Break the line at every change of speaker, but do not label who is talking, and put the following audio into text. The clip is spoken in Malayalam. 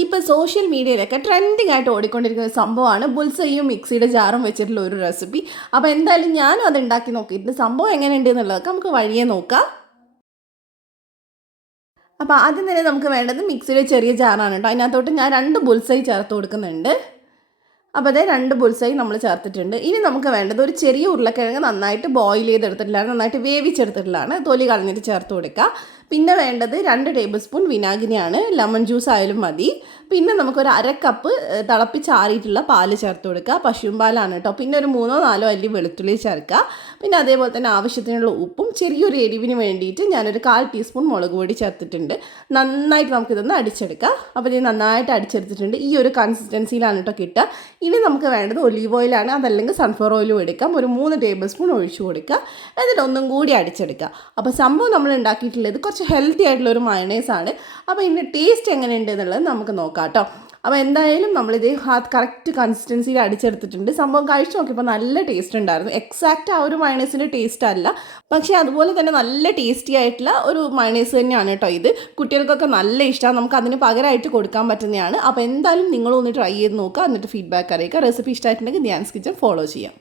ഇപ്പോൾ സോഷ്യൽ മീഡിയയിലൊക്കെ ട്രെൻഡിങ് ആയിട്ട് ഓടിക്കൊണ്ടിരിക്കുന്ന സംഭവമാണ്. ബുൾസയും മിക്സിയുടെ ജാറും വെച്ചിട്ടുള്ള ഒരു റെസിപ്പി അപ്പോൾ എന്തായാലും ഞാനും അത് ഉണ്ടാക്കി നോക്കിയിട്ടുണ്ട്. സംഭവം എങ്ങനെയുണ്ട് എന്നുള്ളതൊക്കെ നമുക്ക് വഴിയെ നോക്കാം. അപ്പോൾ ആദ്യം തന്നെ നമുക്ക് വേണ്ടത് മിക്സിയുടെ ചെറിയ ജാറാണ് കേട്ടോ. അതിനകത്തോട്ട് ഞാൻ രണ്ട് ബുൾസൈ ചേർത്ത് കൊടുക്കുന്നുണ്ട്. അപ്പോൾ അതേ രണ്ട് ബുൾസൈ നമ്മൾ ചേർത്തിട്ടുണ്ട്. ഇനി നമുക്ക് വേണ്ടത് ഒരു ചെറിയ ഉരുളക്കിഴങ്ങ് നന്നായിട്ട് ബോയിൽ ചെയ്തെടുത്തിട്ടുള്ളതാണ് നന്നായിട്ട് വേവിച്ചെടുത്തിട്ടുള്ളതാണ് തൊലി കളഞ്ഞിട്ട് ചേർത്ത് കൊടുക്കുക. പിന്നെ വേണ്ടത് രണ്ട് ടേബിൾ സ്പൂൺ വിനാഗിരിയാണ്. ലെമൺ ജ്യൂസ് ആയാലും മതി. പിന്നെ നമുക്കൊരു അര കപ്പ് തിളപ്പിച്ചാറിയിട്ടുള്ള പാൽ ചേർത്ത് കൊടുക്കുക. പശുവും പാലാണ് കേട്ടോ പിന്നെ ഒരു മൂന്നോ നാലോ അല്ലി വെളുത്തുള്ളി ചേർക്കുക. പിന്നെ അതേപോലെ തന്നെ ആവശ്യത്തിനുള്ള ഉപ്പും ചെറിയൊരു എരിവിന് വേണ്ടിയിട്ട് ഞാനൊരു കാൽ ടീസ്പൂൺ മുളക് പൊടി ചേർത്തിട്ടുണ്ട്. നന്നായിട്ട് നമുക്കിതൊന്ന് അടിച്ചെടുക്കാം. അപ്പോൾ ഇത് നന്നായിട്ട് അടിച്ചെടുത്തിട്ടുണ്ട്. ഈ ഒരു കൺസിസ്റ്റൻസിയിലാണ് കേട്ടോ കിട്ടുക. ഇനി നമുക്ക് വേണ്ടത് ഒലീവ് ഓയിലാണ് അതല്ലെങ്കിൽ സൺഫ്ലവർ ഓയിലും എടുക്കാം. ഒരു മൂന്ന് ടേബിൾ സ്പൂൺ ഒഴിച്ചു കൊടുക്കുക. എന്നിട്ട് ഒന്നും കൂടി അടിച്ചെടുക്കുക. അപ്പോൾ സംഭവം നമ്മൾ ഉണ്ടാക്കിയിട്ടുള്ളത് കുറച്ച് ഹെൽത്തി ആയിട്ടുള്ള ഒരു മയണൈസ് ആണ്. അപ്പോൾ ഇതിന്റെ ടേസ്റ്റ് എങ്ങനെയുണ്ട് എന്നുള്ളത് നമുക്ക് നോക്കാം കേട്ടോ അപ്പോൾ എന്തായാലും നമ്മളിത് കറക്റ്റ് കൺസിസ്റ്റൻസിയിൽ അടിച്ചെടുത്തിട്ടുണ്ട്. സംഭവം കഴിച്ചു നോക്കിയപ്പോൾ നല്ല ടേസ്റ്റ് ഉണ്ടായിരുന്നു. എക്സാക്റ്റ് ആ ഒരു മയണൈസിന്റെ ടേസ്റ്റ് അല്ല. പക്ഷേ അതുപോലെ തന്നെ നല്ല ടേസ്റ്റി ആയിട്ടുള്ള ഒരു മയണൈസ് തന്നെയാണ് കേട്ടോ ഇത്. കുട്ടികൾക്കൊക്കെ നല്ല ഇഷ്ടമാണ്. നമുക്ക് അതിന് പകരമായിട്ട് കൊടുക്കാൻ പറ്റുന്നതാണ്. അപ്പോൾ എന്തായാലും നിങ്ങളൊന്ന് ട്രൈ ചെയ്ത് നോക്കുക. എന്നിട്ട് ഫീഡ്ബാക്ക് അറിയിക്കുക. റെസിപ്പി ഇഷ്ടമായിട്ടുണ്ടെങ്കിൽ ധ്യാൻസ് കിച്ചൺ ഫോളോ ചെയ്യാം.